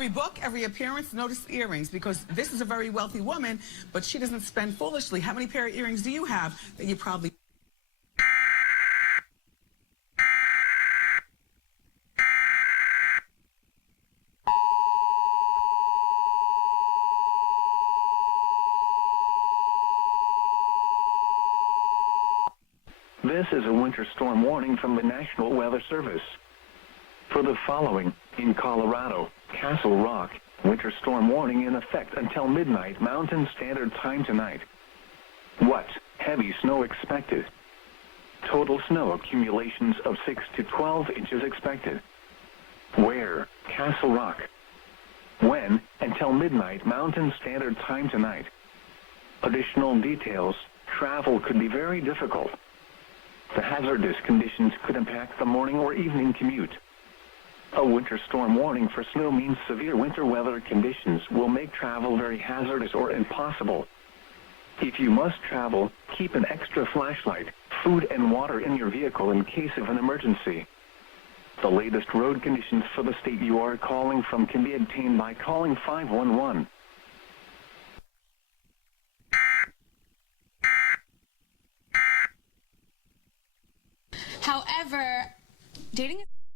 every book, every appearance, notice earrings, because this is a very wealthy woman, but she doesn't spend foolishly. How many pair of earrings do you have that you probably... This is a winter storm warning from the National Weather Service. For the following, in Colorado, Castle Rock, winter storm warning in effect until midnight Mountain Standard Time tonight. What? Heavy snow expected. Total snow accumulations of 6 to 12 inches expected. Where? Castle Rock. When? Until midnight Mountain Standard Time tonight. Additional details: travel could be very difficult. The hazardous conditions could impact the morning or evening commute. A winter storm warning for snow means severe winter weather conditions will make travel very hazardous or impossible. If you must travel, keep an extra flashlight, food and water in your vehicle in case of an emergency. The latest road conditions for the state you are calling from can be obtained by calling 511. However, dating